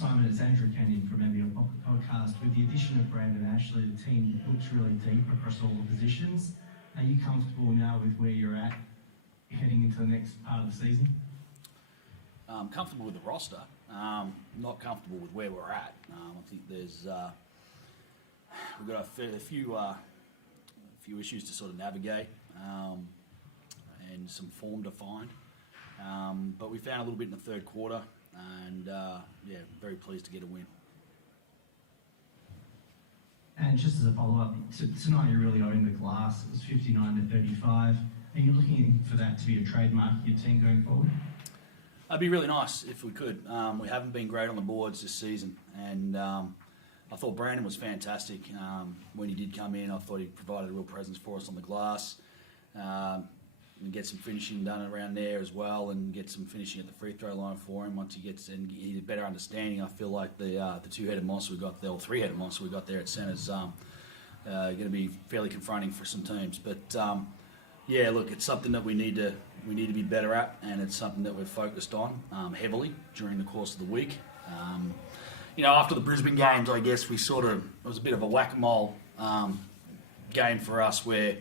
Simon, it's Andrew Kenyon from NBL Podcast. With the addition of Brandon Ashley, the team looks really deep across all the positions. Are you comfortable now with where you're at heading into the next part of the season? Comfortable with the roster, not comfortable with where we're at. I think there's we've got a few issues to sort of navigate and some form to find. But we found a little bit in the third quarter, and yeah, very pleased to get a win. And just as a follow-up, tonight you really owned the glass. It was 59-35. Are you looking for that to be a trademark of your team going forward? It'd be really nice if we could. We haven't been great on the boards this season, and I thought Brandon was fantastic. When he did come in, I thought he provided a real presence for us on the glass. And get some finishing done around there as well, and get some finishing at the free throw line for him once he gets and he a better understanding. I feel like the two-headed monster we got there, or three-headed monster we got there at centre is going to be fairly confronting for some teams. But yeah, look, it's something that we need to be better at, and it's something that we've focused on heavily during the course of the week. You know, after the Brisbane games, I guess it was a bit of a whack-a-mole game for us where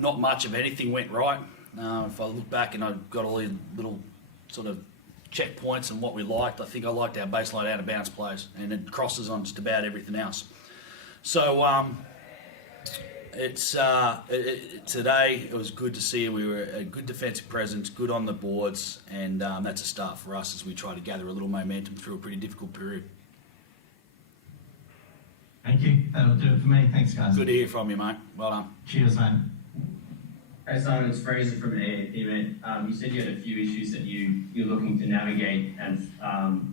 not much of anything went right. If I look back and I've got all these little sort of checkpoints and what we liked, I think I liked our baseline out of bounds plays, and it crosses on just about everything else. So today it was good to see we were a good defensive presence, good on the boards, and that's a start for us as we try to gather a little momentum through a pretty difficult period. Thank you. That'll do it for me. Thanks, guys. Good to hear from you, mate. Well done. Cheers, mate. Hey Simon, it's Fraser from AAP, mate. You said you had a few issues that you're looking to navigate and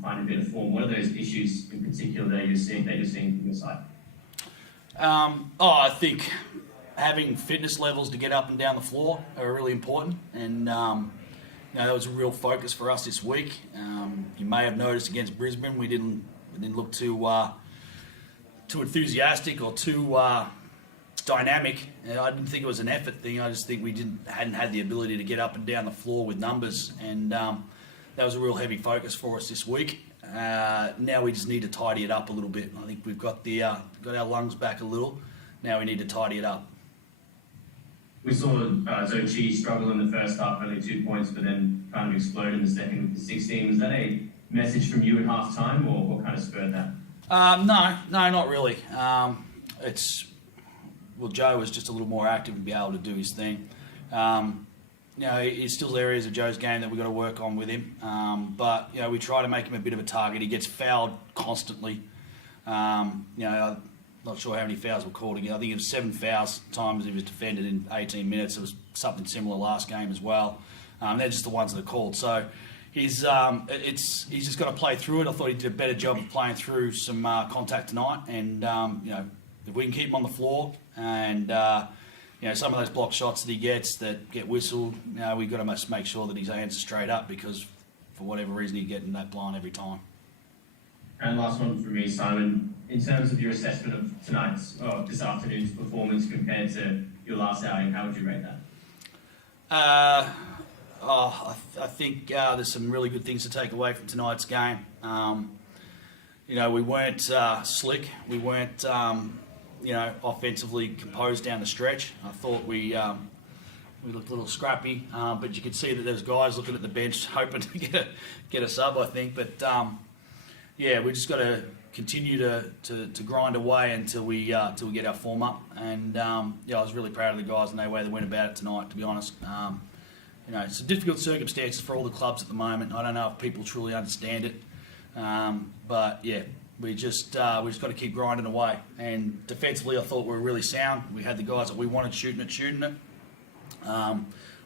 find a bit of form. What are those issues in particular that you're seeing from your side? I think having fitness levels to get up and down the floor are really important, and that was a real focus for us this week. You may have noticed against Brisbane we didn't look too enthusiastic or too dynamic. I didn't think it was an effort thing. I just think we hadn't had the ability to get up and down the floor with numbers, and that was a real heavy focus for us this week. Now we just need to tidy it up a little bit. I think we've got our lungs back a little. Now we need to tidy it up. We saw Zochi struggle in the first half, only 2 points, but then kind of explode in the second with the 16. Was that a message from you at half time, or what kind of spurred that? No, not really. Joe was just a little more active and be able to do his thing. There's still areas of Joe's game that we've got to work on with him. But we try to make him a bit of a target. He gets fouled constantly. I'm not sure how many fouls were called again. I think it was 7 fouls times he was defended in 18 minutes. It was something similar last game as well. They're just the ones that are called. So he's just got to play through it. I thought he did a better job of playing through some contact tonight, and if we can keep him on the floor, and some of those block shots that he gets that get whistled, we've got to make sure that his hands are straight up, because for whatever reason he's getting that blind every time. And last one for me, Simon. In terms of your assessment of this afternoon's performance compared to your last outing, how would you rate that? I think there's some really good things to take away from tonight's game. We weren't slick. We weren't, offensively composed down the stretch. I thought we looked a little scrappy, but you could see that there's guys looking at the bench hoping to get a sub, I think. But we just got to continue to grind away until we get our form up. And I was really proud of the guys and the way they went about it tonight, to be honest. It's a difficult circumstances for all the clubs at the moment. I don't know if people truly understand it. But yeah, we just got to keep grinding away. And defensively, I thought we were really sound. We had the guys that we wanted shooting it.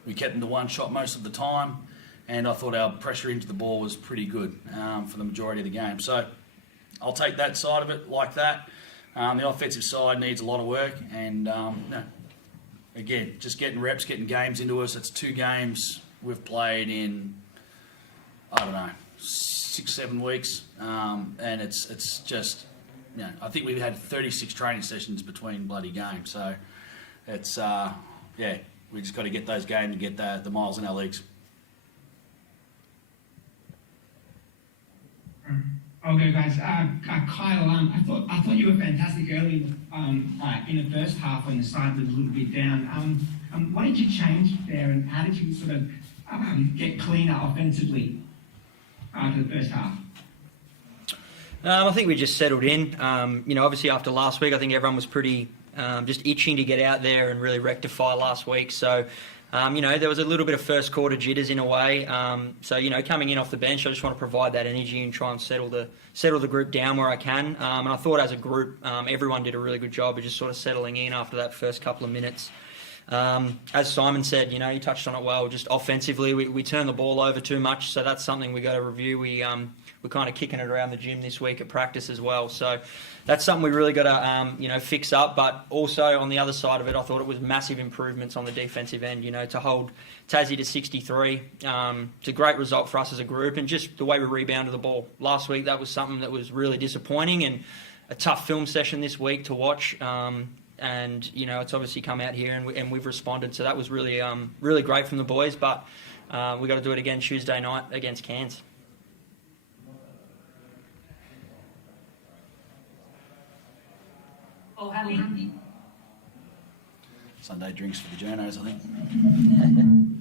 We kept them to one shot most of the time, and I thought our pressure into the ball was pretty good for the majority of the game. So I'll take that side of it like that. The offensive side needs a lot of work, and again, just getting reps, getting games into us. It's 2 games we've played in, 6-7 weeks, and it's just, I think we've had 36 training sessions between bloody games. So it's, we just got to get those games and get the miles in our legs. I'll go, guys. Kyle, I thought you were fantastic early in the first half when the side was a little bit down. What did you change there, and how did you sort of get cleaner offensively after the first half? I think we just settled in. Obviously after last week, I think everyone was pretty just itching to get out there and really rectify last week. So, there was a little bit of first quarter jitters in a way. Coming in off the bench, I just want to provide that energy and try and settle the group down where I can. And I thought as a group, everyone did a really good job of just sort of settling in after that first couple of minutes. As Simon said, you touched on it well. Just offensively, we turn the ball over too much, so that's something we got to review. We're kind of kicking it around the gym this week at practice as well. So that's something we really got to fix up. But also on the other side of it, I thought it was massive improvements on the defensive end. To hold Tassie to 63, it's a great result for us as a group, and just the way we rebounded the ball last week, that was something that was really disappointing, and a tough film session this week to watch. It's obviously come out here and we've responded. So that was really really great from the boys. But we got to do it again Tuesday night against Cairns. Oh, happy. Sunday drinks for the journos, I think.